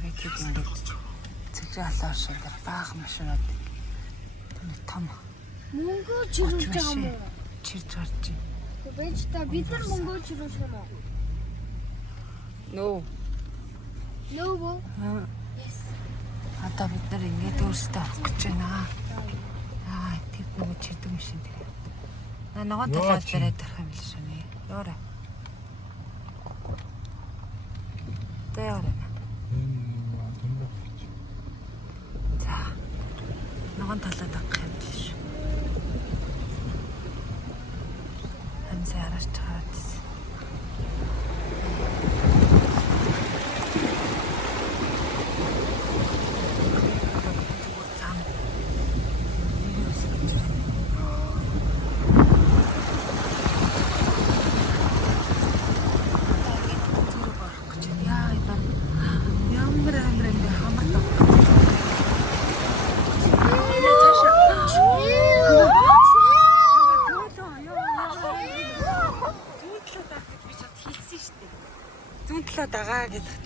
гэхэд ингээд цэглэлээр шиг баах машинууд нэг том мөнгө чирүүлж байгаа юм уу? чирж гарч байна. Тэгэж та бид нар мөнгө чирүүлж юм уу? Нөө. Нөө. Одоо бид нар ингээд өөрсдөө авах гэж байна. Тэр нөгөө чирдэг машин дээр. Нөгөө талаас дээр тарах юм л шээ. Яарэ. Яарэ. За. Нөгөө талаад авах юм л шүү. Ханьсаа араач чаад. Зүүн талаа дагаа гэдэг.